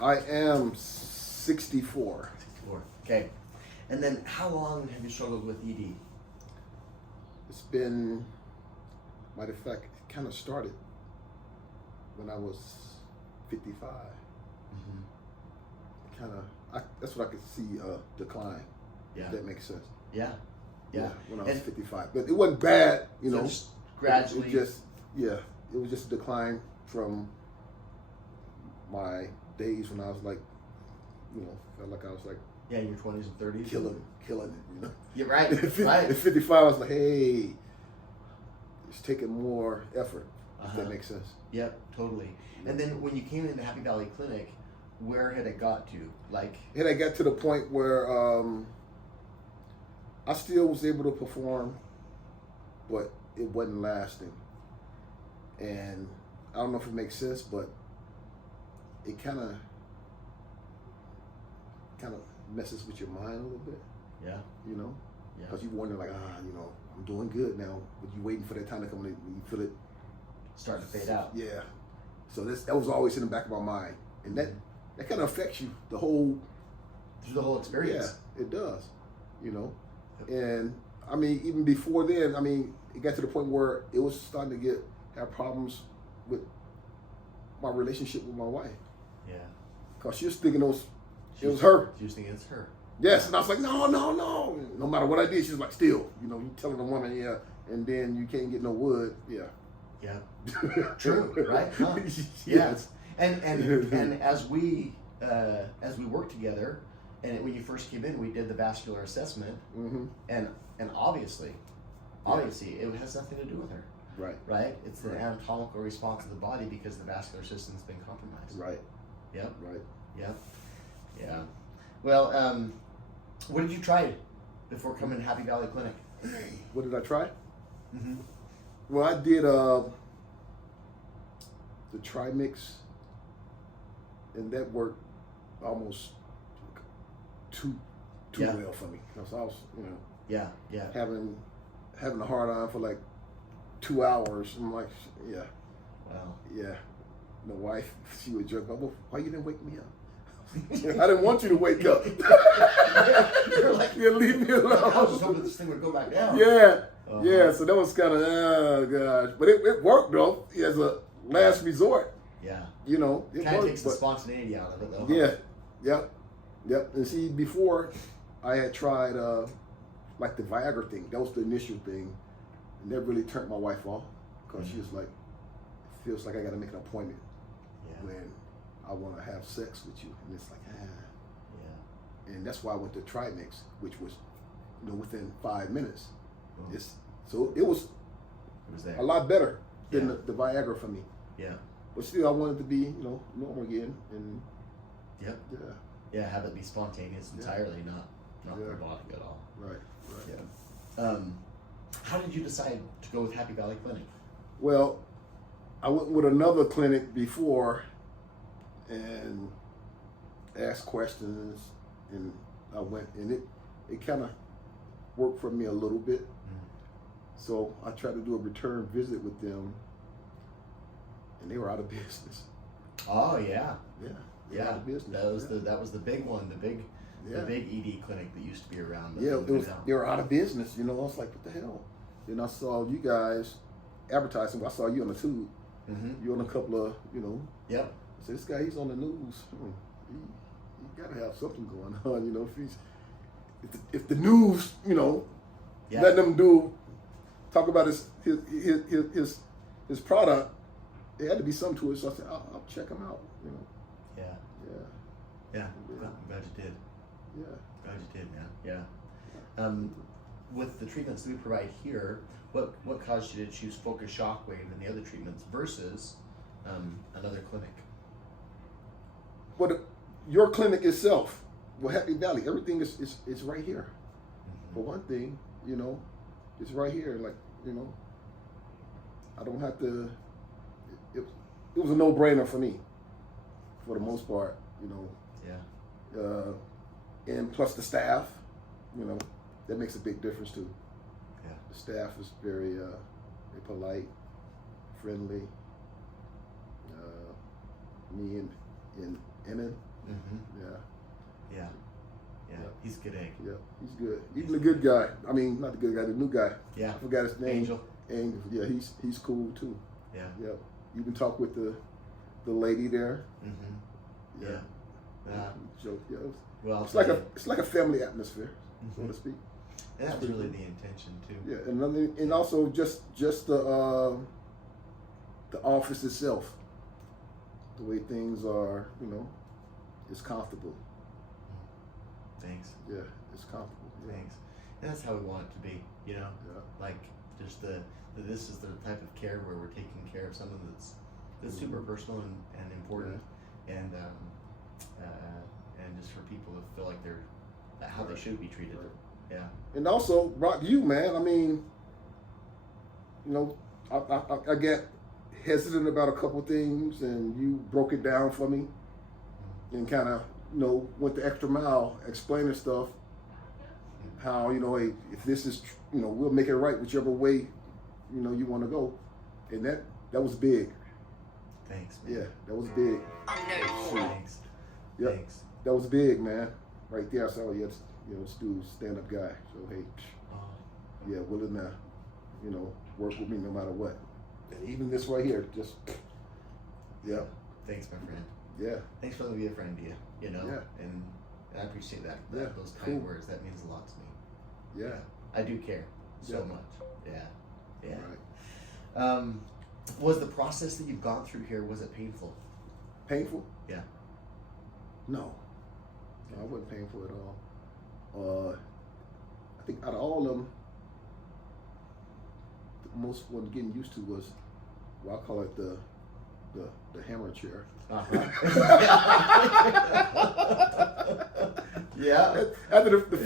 I am 64. 64. Okay. And then how long have you struggled with ED? It's been, matter of fact, it kind of started when I was 55. Mm-hmm. That's what I could see decline. Yeah. If that makes sense. Yeah. Yeah. When I was 55, but it wasn't bad, you know. Just gradually. It was just a decline from my days when I was like, you know, felt like I was like. Yeah, in your 20s and 30s. Killing it, you know. You're right. At 55, I was like, hey, it's taking more effort. If that makes sense. Yep, totally. And then when you came into Happy Valley Clinic, where had it got to? Had I got to the point where I still was able to perform, but it wasn't lasting. And I don't know if it makes sense, but it kind of messes with your mind a little bit. Yeah. You know? Yeah. Because you wonder like, you know, I'm doing good now, but you waiting for that time to come when you feel it starting to fade out. Yeah. So that was always in the back of my mind. And that kind of affects you through the whole experience. Yeah, it does. You know? Yep. And I mean, even before then, I mean, it got to the point where it was starting to have problems with my relationship with my wife. Yeah. Because she was thinking it was her. She was thinking it's her. Yes, and I was like, no. No matter what I did, she's like, still, you know, you telling a woman, yeah, and then you can't get no wood, yeah. Yeah. True, right? Huh? Yes. And as we worked together, and when you first came in, we did the vascular assessment, and obviously, it has nothing to do with her. Right. Right? It's the anatomical response of the body because the vascular system's been compromised. Right. Yep. Right. Yep. Yeah. Well, what did you try before coming to Happy Valley Clinic? What did I try? Mm-hmm. Well, I did the Trimix, and that worked almost too well for me. Because I was, you know, having a hard on for like 2 hours. I'm like, yeah. Wow. Yeah. My wife, she would joke, well, why you didn't wake me up? I didn't want you to wake up. You're like, leave me alone. I was just hoping this thing would go back down. Yeah. Yeah, so that was kind of, oh gosh. But it worked though, as a last resort. Yeah. You know, it kind of worked, takes the spontaneity out of it though. Yeah. Yep. And see, before I had tried like the Viagra thing. That was the initial thing. And that really turned my wife off. Because she was like, it feels like I got to make an appointment when I want to have sex with you. And it's like, Yeah. And that's why I went to Trimix, which was, you know, within 5 minutes. So it was there. A lot better than the Viagra for me. Yeah. But still, I wanted to be, you know, normal again. And have it be spontaneous entirely, not robotic at all. Right. Yeah. How did you decide to go with Happy Valley Clinic? Well, I went with another clinic before and asked questions, and I went, and it kind of worked for me a little bit. So I tried to do a return visit with them, and they were out of business. Oh yeah. Yeah. Out of business. That was the big one, the big ED clinic that used to be around. They were out of business. You know, I was like, what the hell? Then I saw you guys advertising. I saw you on the tube. You on a couple of, you know. Yep. I said, this guy, he's on the news. He got to have something going on, you know. If the news, you know, letting them talk about his product, there had to be something to it. So I said, I'll check him out, you know. Yeah. I'm glad you did. Yeah. Glad you did, man. Yeah. With the treatments that we provide here, what caused you to choose Focus Shockwave and the other treatments versus another clinic? Well, your clinic itself, Happy Valley, everything is right here. For one thing, you know, it's right here. Like, you know, I don't have to. It was a no-brainer for me, for the most part, you know. Yeah. And plus the staff, you know, that makes a big difference too. Yeah. The staff is very polite, friendly. Me and in Emin. Mm-hmm. Yeah. Yeah. Yeah. He's a good egg. Yeah, he's good. Even the good guy. I mean, not the good guy, the new guy. Yeah. I forgot his name. Angel. Angel. Yeah, he's cool too. Yeah. Yeah. You can talk with the lady there. Mm-hmm. Yeah. Yeah. Joke. Yeah. Well, It's like a family atmosphere, so to speak. And that was really the intention too. Yeah, and also just the office itself, the way things are, it's comfortable. Thanks. Yeah, it's comfortable. Yeah. Thanks. And that's how we want it to be, Yeah. like just this is the type of care where we're taking care of someone that's super personal and important, and just for people to feel like they're how they should be treated. Right. Yeah. And also, Rock, you, man, I mean, I get hesitant about a couple things, and you broke it down for me and kind of, went the extra mile explaining stuff, how, hey, if this is, we'll make it right whichever way, you want to go. And that was big. Thanks, man. Yeah, that was big. Thanks. Yep. Thanks. That was big, man. Right there, I said, oh, yeah, this dude's a stand-up guy. So, hey, yeah, willing to, work with me no matter what. And even this right here, just, yeah. Thanks, my friend. Yeah. Thanks for letting me be a friend to you, Yeah. and I appreciate that. Yeah, Those kind cool. words, that means a lot to me. Yeah. I do care so Yeah. much. Yeah. Yeah. Right. Was the process that you've gone through here, was it painful? Painful? Yeah. No, it wasn't painful at all. I think out of all of them, the most one getting used to was, I call it the hammer chair. Uh-huh. Yeah. After the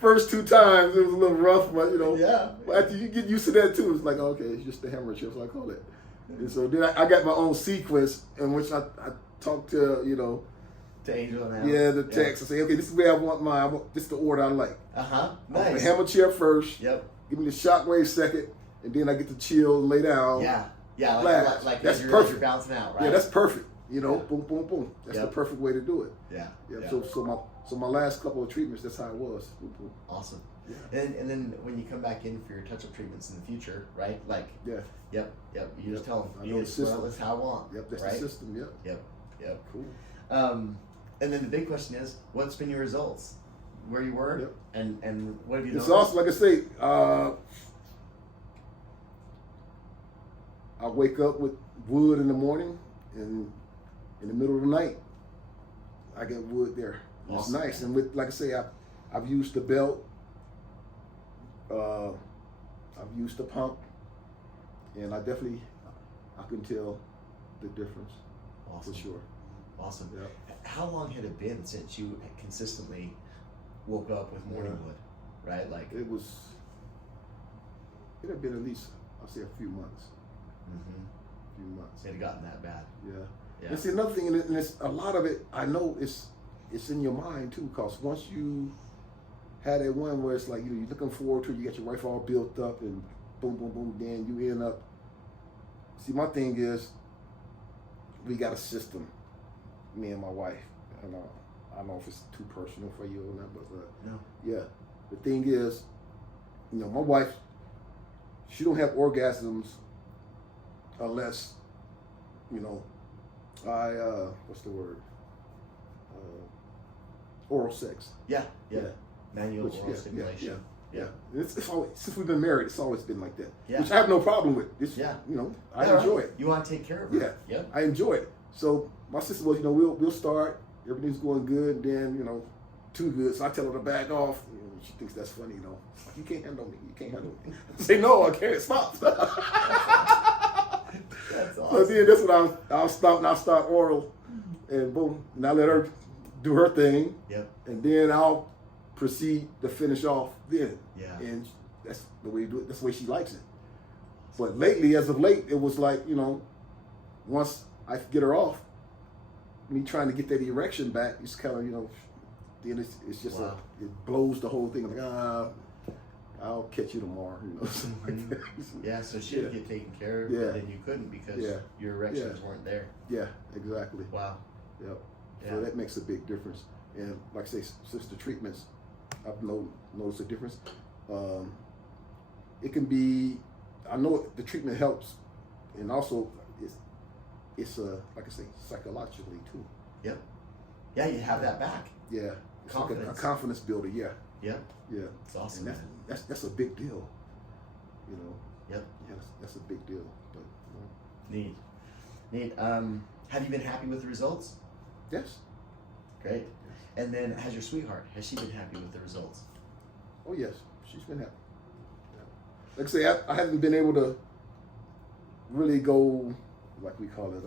first two times, it was a little rough, but Yeah. after you get used to that too, it's like, okay, it's just the hammer chair, so I call it. And so then I got my own sequence in which I talked to, To Angel and Al. the text. I say, okay, this is where I want mine. This is the order I like. Uh-huh. I want Nice. the hammer chair first. Yep. Give me the shockwave second, and then I get to chill and lay down. Yeah. Yeah. Flash. Like That's as you're perfect. bouncing out, right? Yeah, that's perfect. Yeah. Boom, boom, boom. That's the perfect way to do it. Yeah. Yeah. Yeah. So my last couple of treatments, that's how it was. Boom, boom. Awesome. Yeah. And then when you come back in for your touch-up treatments in the future, right? Like, Yeah. yep. You just tell them, I know the system. that's how I want. Yep. That's right? the system. Yep. Yep. Cool. And then the big question is, what's been your results? Where you were, Yep. and what have you It's noticed? also, like I say, I wake up with wood in the morning, and in the middle of the night, I get wood there. It's Awesome. nice, and like I say, I've used the belt, I've used the pump, and I can tell the difference. Awesome. For sure. Awesome. Yeah. How long had it been since you consistently woke up with morning wood? Right, like It had been at least, I'll say, a few months. mm-hmm. A few months. It had gotten that bad. Yeah. Yeah. And see, another thing, and it's a lot of it, I know it's in your mind too, because once you had that one where it's like, you're looking forward to it, you got your wife all built up, and boom, boom, boom, then you end up. See, my thing is, we got a system, me and my wife. And I don't know if it's too personal for you or not, but No. yeah. The thing is, my wife, she don't have orgasms unless, what's the word? Oral sex. Yeah. Yeah. Manual Which- oral yeah, stimulation. Yeah. It's always, since we've been married, it's always been like that. Yeah. Which I have no problem with. It's, Yeah. I Yeah, enjoy right. it. You want to take care of her. Yeah. Yep. I enjoy it. So my sister was, we'll start, everything's going good, then, too good. So I tell her to back off. She thinks that's funny, You can't handle me. You can't handle me. I say, no, I can't. Stop. That's So awesome. then that's when I'll stop and I'll start oral, and boom, and I let her do her thing, Yep. and then I'll proceed to finish off then. Yeah. And that's the way you do it. That's the way she likes it. But lately, as of late, it was like, once I get her off, me trying to get that erection back, it's kind of, then it's just Wow. it blows the whole thing. I'm like, I'll catch you tomorrow, something like that. Yeah, so she would get taken care of, Yeah. but then you couldn't because Yeah. your erections weren't there. Yeah, exactly. Wow. Yep. Yeah. So that makes a big difference. And like I say, since the treatments, I've noticed a difference. It can be, I know the treatment helps, and also it's like I say, psychologically too. Yep. Yeah, you have that back. Yeah. It's Confidence. like a confidence builder. Yeah. Yep. Yeah. It's awesome. And that's a big deal. You know. Yep. Yeah, that's a big deal. But Neat. Have you been happy with the results? yes. Great. And then, has your sweetheart, has she been happy with the results? Oh yes, she's been happy. Yeah. Like I say, I haven't been able to really go, like we call it,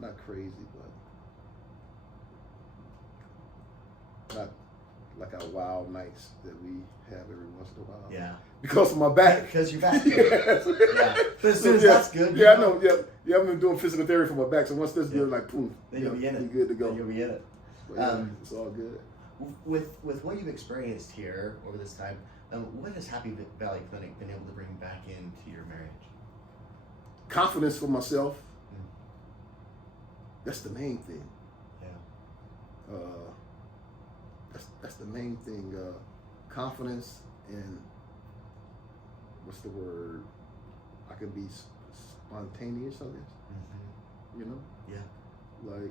not crazy, but not like our wild nights that we have every once in a while. Yeah. Because of my back. Because your back. Yes. Yeah. But as soon as Yeah. that's good. Yeah, I know. Yeah, I've been doing physical therapy for my back. So once that's good, like boom, Then you'll be in it. You're good to go. Then you'll be in it. But, yeah, it's all good. With what you've experienced here over this time, what has Happy Valley Clinic been able to bring back into your marriage? Confidence for myself. That's the main thing. Yeah. That's the main thing. Confidence and what's the word? I can be spontaneous, I guess. Mm-hmm. You know? Yeah. Like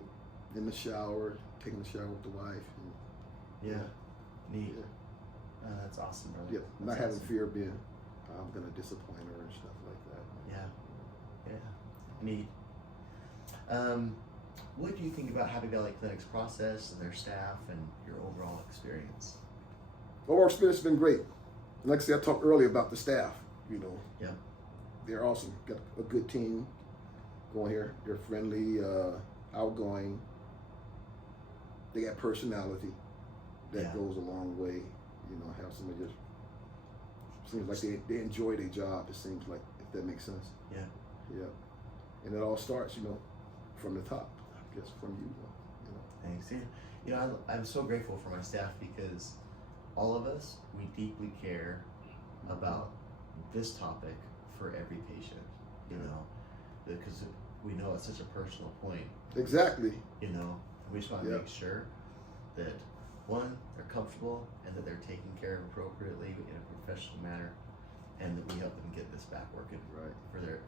in the shower, taking a shower with the wife. And, Yeah. Neat. Yeah. That's awesome, brother. Yeah. That's Not having awesome. fear of being, I'm gonna disappoint her and stuff like that. Yeah. Yeah. Neat. What do you think about Happy Valley Clinic's process and their staff and your overall experience? Our experience has been great. Like I said, I talked earlier about the staff. You know, Yeah. they're awesome. Got a good team going here. They're friendly, outgoing. They got personality that Yeah. goes a long way. You know, have somebody just seems like they enjoy their job. It seems like, if that makes sense. Yeah. Yeah. And it all starts, you know, from the top. I guess from you. You know. Thanks. Yeah. You know, I'm so grateful for my staff because all of us, we deeply care about this topic for every patient, you know, because we know it's such a personal point, Exactly. you know, we just want to Yeah. make sure that one, they're comfortable and that they're taken care of appropriately in a professional manner, and that we help them get this back working Right.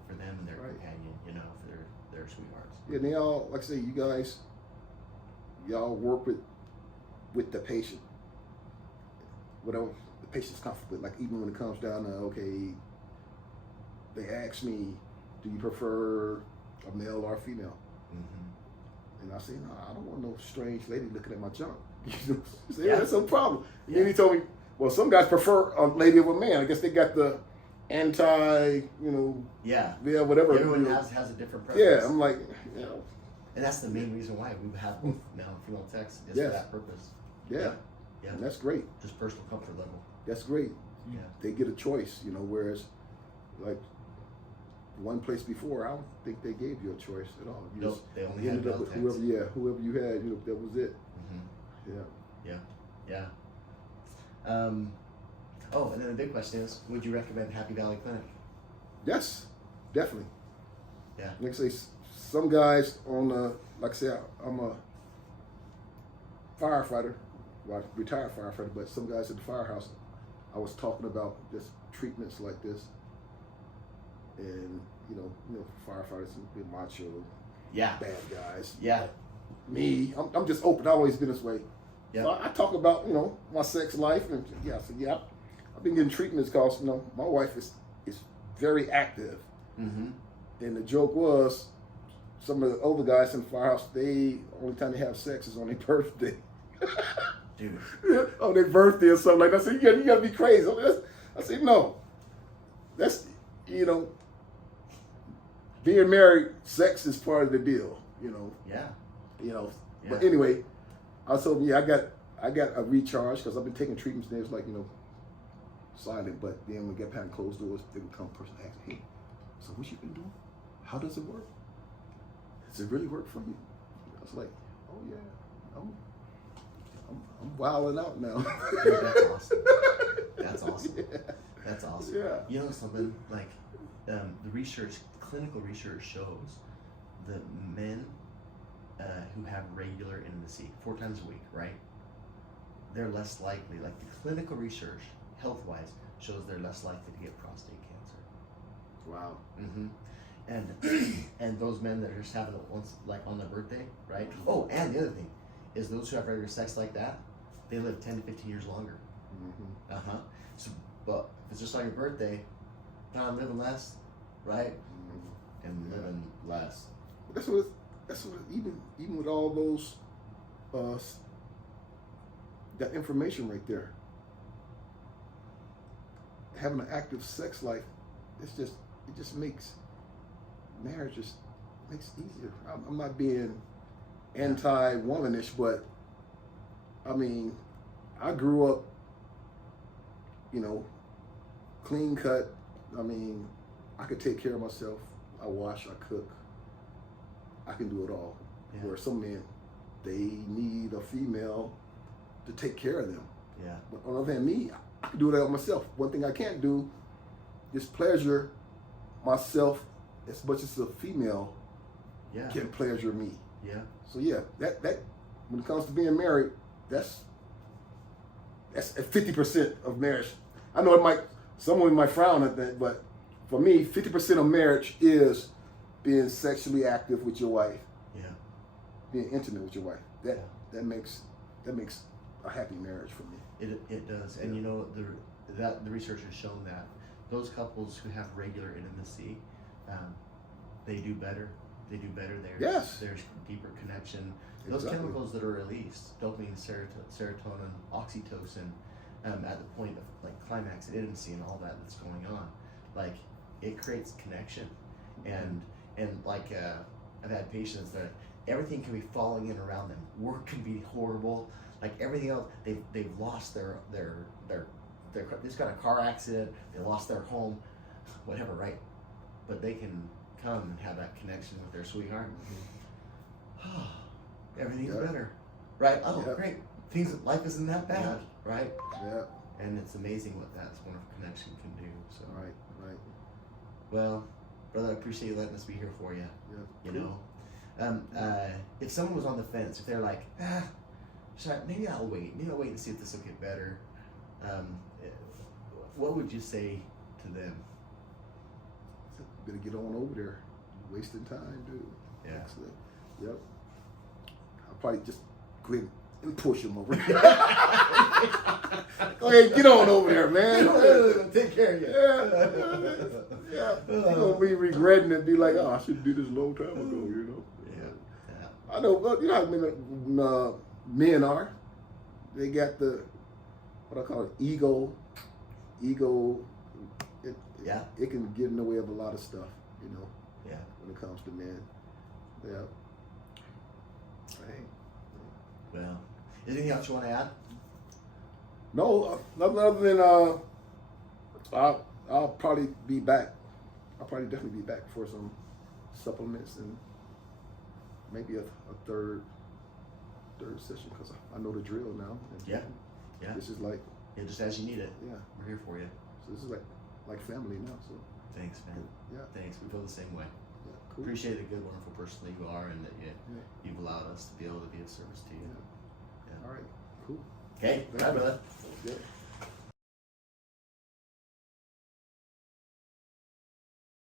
for them and their Right. companion, you know, for their sweethearts. Yeah, they all, like I say, you guys, y'all work with the patient. Whatever the patient's comfortable with. Like even when it comes down to, okay, they ask me, do you prefer a male or a female? Mm-hmm. And I say, no, I don't want no strange lady looking at my junk. You know, he said, Yeah. yeah, that's no problem. And Yeah. then he told me, well, some guys prefer a lady over a man. I guess they got the anti, Yeah. whatever. Everyone you know. has a different preference. Yeah, I'm like, you know, And that's the main reason why we have both male and female techs, is Yes. for that purpose. yeah. Yeah. And that's great. Just personal comfort level. That's great. Yeah. They get a choice, whereas like one place before, I don't think they gave you a choice at all. You Nope, they only you had ended up male with techs. whoever you had, that was it. Mm-hmm. Yeah. Yeah. Oh, and then the big question is, would you recommend Happy Valley Clinic? Yes, definitely. Yeah. Like I say, some guys like I say, I'm a firefighter, well, retired firefighter, but some guys at the firehouse, I was talking about just treatments like this, and firefighters can be macho, Yeah. bad guys. Yeah. Me, I'm just open. I've always been this way. Yeah. So I talk about my sex life, and I've been getting treatments because my wife is very active, Mm-hmm. and the joke was some of the older guys in the firehouse, only time they have sex is on their birthday. Dude. On their birthday or something like that. I said, you gotta be crazy. I said, no. That's being married, sex is part of the deal, Yeah. But anyway, I told him, I got a recharge because I've been taking treatments and it's like, silent, but then when we get behind closed doors, they would come person and ask, hey, so what you been doing? How does it work? Does it really work for you? I was like, oh yeah, I'm wilding out now. Dude, that's awesome. That's awesome. Yeah. That's awesome. Yeah. You know something, like the clinical research shows that men who have regular intimacy 4 times a week, right? They're less likely, like the clinical research, health-wise, shows they're less likely to get prostate cancer. Wow. And those men that are just having it once, like on their birthday, right? Oh, and the other thing is those who have regular sex like that, they live 10 to 15 years longer. So, but if it's just on your birthday, plan on living less, right? And living less. That's what even with all those that information right there. Having an active sex life, it just makes marriage makes it easier. I'm not being anti-womanish, but I mean, I grew up, clean cut. I mean, I could take care of myself. I wash, I cook. I can do it all. Yeah. Where some men, they need a female to take care of them. Yeah. But on the other hand, me, I can do that myself. One thing I can't do is pleasure myself as much as a female can pleasure me. Yeah. So yeah, that when it comes to being married, that's 50% of marriage. I know someone might frown at that, but for me, 50% of marriage is being sexually active with your wife. Yeah. Being intimate with your wife. That makes a happy marriage for me. It does. And the research has shown that those couples who have regular intimacy, they do better. There's deeper connection. Those chemicals that are released, dopamine, serotonin, oxytocin, at the point of like climax intimacy and all that's going on, like it creates connection. And like I've had patients that everything can be falling in around them. Work can be horrible. Like everything else, they've lost their they just got a car accident. They lost their home, whatever, right? But they can come and have that connection with their sweetheart. Everything's better, right? Oh, great. Life isn't that bad, right? Yeah. And it's amazing what that wonderful connection can do. So Right. Well, brother, I appreciate you letting us be here for you. Yeah. If someone was on the fence, if they're like, maybe I'll wait and see if this will get better. What would you say to them? Better get on over there. You're wasting time, dude. Yeah. Excellent. Yep. I'll probably just go ahead and push him over. Go ahead, get on over there, man. Take care of you. Yeah. You're gonna be regretting it. Be like, oh, I should do this a long time ago. Yeah. I know. You know how men are. They got the what I call it, ego. It can get in the way of a lot of stuff. Yeah. When it comes to men. Yeah. Right. Well, is there anything else you want to add? No, nothing other than I'll probably be back. I'll probably definitely be back for some supplements and maybe a third session because I know the drill now. Yeah. This is like Just as you need it. Yeah. We're here for you. So this is like family now. So thanks, man. Yeah. Thanks. We feel the same way. Yeah. Cool. Appreciate the good, wonderful person that you are, and that you've allowed us to be able to be of service to you. Yeah. All right. Cool. Okay. Bye, brother. Yeah.